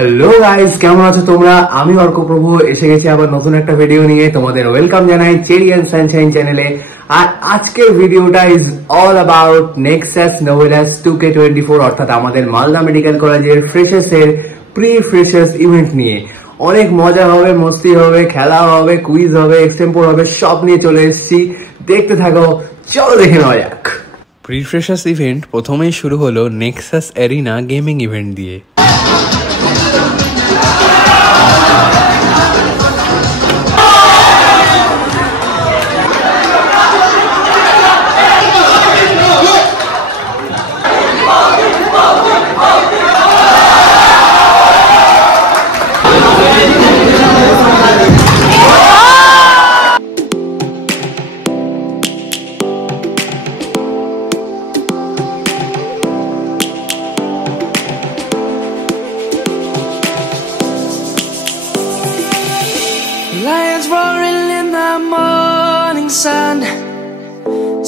Hello guys, কেমন আছো তোমরা? আমি অর্ক প্রভু এসে গেছি আবার নতুন একটা ভিডিও নিয়ে। তোমাদের ওয়েলকাম জানাই চেরি এন্ড সানশাইন চ্যানেলে। আর আজকের ভিডিওটা is all about Nexus Novelas 2K24 অর্থাৎ আমাদের মালদা মেডিকেল কলেজের ফ্রেশার্স এর প্রি ফ্রেশার্স ইভেন্ট নিয়ে। অনেক মজা হবে, মস্তি হবে, খেলা হবে, কুইজ হবে, এক্সটেম্পোর হবে, সব নিয়ে চলে এসেছি। দেখতে থাকো, চলো দেখে নেওয়া যাক। প্রি ফ্রেশার্স ইভেন্ট প্রথমেই শুরু হলো নেক্সাস অ্যারিনা গেমিং ইভেন্ট দিয়ে। Lions roaring in the morning sun,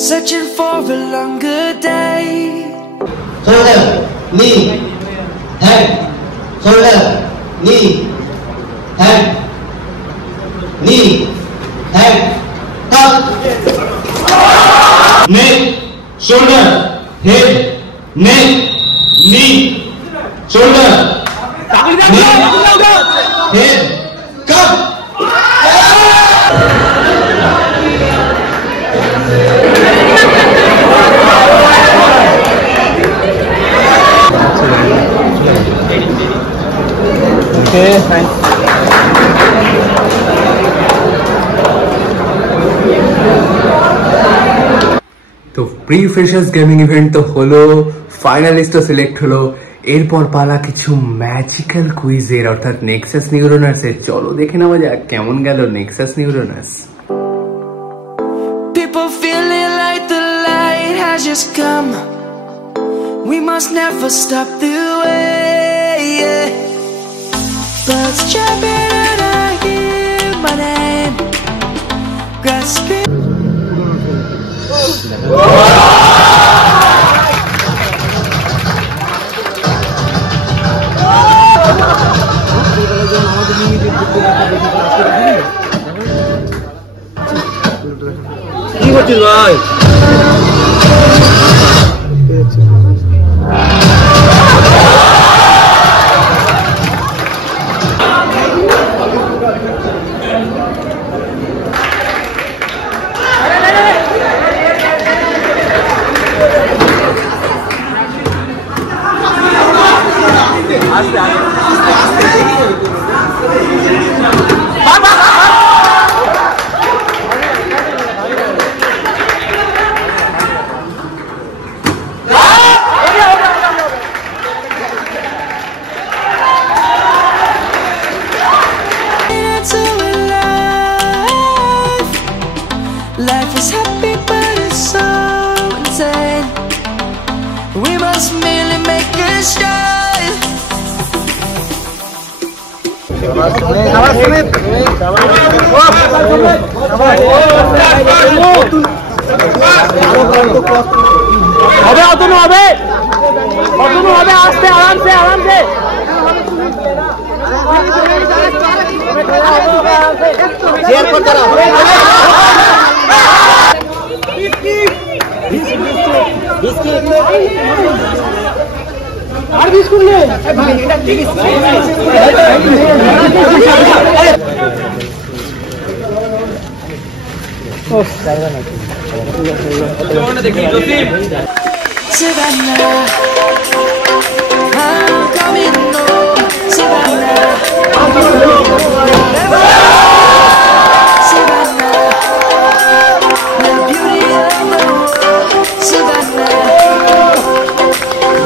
searching for a longer day. Shoulder, knee, head. Shoulder, knee, head. Knee, head. Up. Neck, shoulder, head, neck, knee, shoulder, neck, head. Come. Okay, thanks. তো pre freshers gaming event তো হলো, ফাইনালিস্টও select হলো। এরপর পালা কিছু magical কুইজের অর্থাৎ Nexus নিউরোনাসের। চলো দেখে নেওয়া যাক কেমন গেল Nexus নিউরোনাস। People feeling like the light has just come. We must never stop the way. Yeah. Birds chirping and I hear my name, grasping. কি করছিস ভাই? Life is happy but it's so insane. We must merely make a strive. হবে অতনু হবে আস্তে আরামসে আর biscuit নেই ভাই, এটা প্লিজ ও সাইরা নাকি দেখি Jasim Savannah, I'm coming home. Savannah, Savannah, the beauty of the world. Savannah,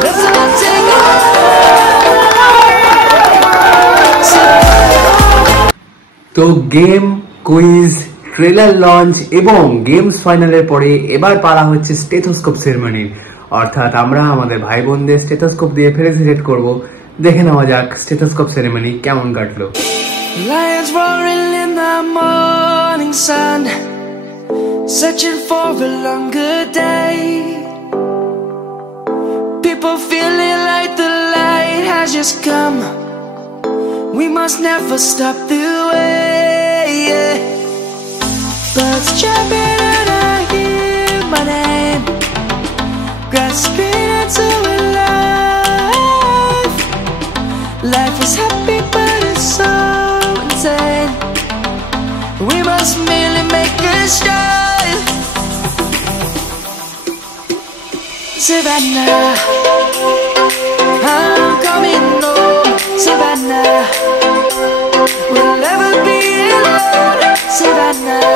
let's all take it home. তো গেম, কুইজ, ট্রেলার লঞ্চ এবং গেমস ফাইনালের পরে এবার পালা হচ্ছে স্টেথোস্কোপ সেরেমনির। অর্থাৎ আমরা আমাদের ভাই বোনদের স্টেথোস্কোপ দিয়ে ফেলিসিটেট করব। দেখে নেওয়া যাক স্টেথোস্কোপ সেরেমনি কেমন কাটলো। Lions roaring in the morning sun, searching for a longer day. People feeling like the light has just come. We must never stop the way, yeah. Birds chirping and I hear my name, grasping into life. Life is happy but it's so insane. We must merely make a start. Savannah, I'm coming home. Savannah, we'll never be alone. Savannah,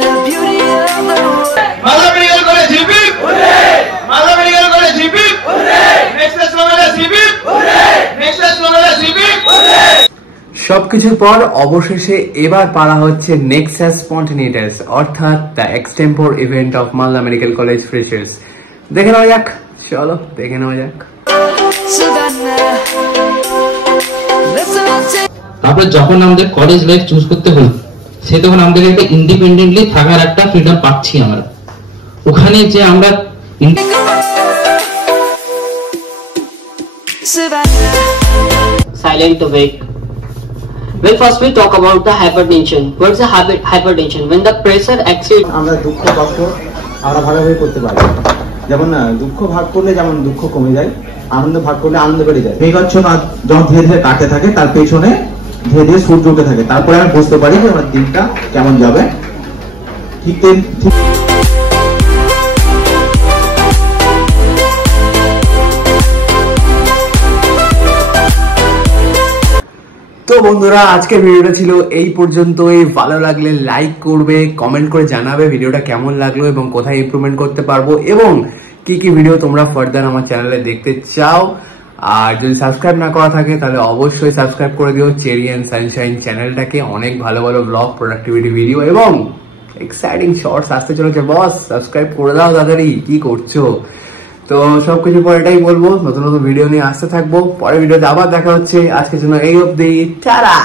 the beauty of the world. Malda Medical College hip hip! Hooray! Malda Medical College hip hip! Hooray! Nexus Novelas hip hip! Hooray! Nexus Novelas hip hip! Hooray! সবকিছুর পর অবশেষে এবার পালা হচ্ছে Nexus স্পন্টেনিটাস অর্থাৎ the extempore event of Malda medical college freshers. দেখে নেওয়া যাক, চলো দেখে নেওয়া যাক। তারপর যখন আমাদের কলেজ লাইফ চুজ করতে হলো, সে তখন আমাদের একটা ইন্ডিপেন্ডেন্টলি থাকার একটা ফ্রিডম পাচ্ছি আমরা। ওখানে যে আমরা silent awake. Well, first we talk about the hypertension. What is the hypertension? When the pressure exceeds. আমরা দুঃখ কষ্ট আমরা ভাগাভাগি করতে পারি। যেমন দুঃখ ভাগ করলে যেমন দুঃখ কমে যায়, আনন্দ ভাগ করলে আনন্দ বেড়ে যায়। মেঘাচ্ছন্ন যখন ধীরে ধীরে কাটতে থাকে, তার পেছনে ধীরে ধীরে সূর্য উঠে থাকে। তারপরে আমি বুঝতে পারি যে আমার দিনটা কেমন যাবে। ঠিক তো বন্ধুরা, আজকের ভিডিওটা ছিল এই পর্যন্তই। ভালো লাগলে লাইক করবে, কমেন্ট করে জানাবে ভিডিওটা কেমন লাগলো এবং কোথায় ইমপ্রুভমেন্ট করতে পারবো এবং কি কি ভিডিও তোমরা ফার্দার আমার চ্যানেলে দেখতে চাও। আর যদি সাবস্ক্রাইব না করা থাকে তাহলে অবশ্যই সাবস্ক্রাইব করে দিও চেরি অ্যান্ড সানশাইন চ্যানেলটাকে। অনেক ভালো ভালো ব্লগ, প্রোডাক্টিভিটি ভিডিও এবং এক্সাইটিং শর্টস আসতে চলেছে। বস সাবস্ক্রাইব করে দাও তাড়াতাড়ি, কি করছো? তো সবকিছু পরে এটাই বলবো, নতুন নতুন ভিডিও নিয়ে আসতে থাকবো। পরের ভিডিওতে আবার দেখা হচ্ছে। আজকের জন্য এই অবধি, টাটা।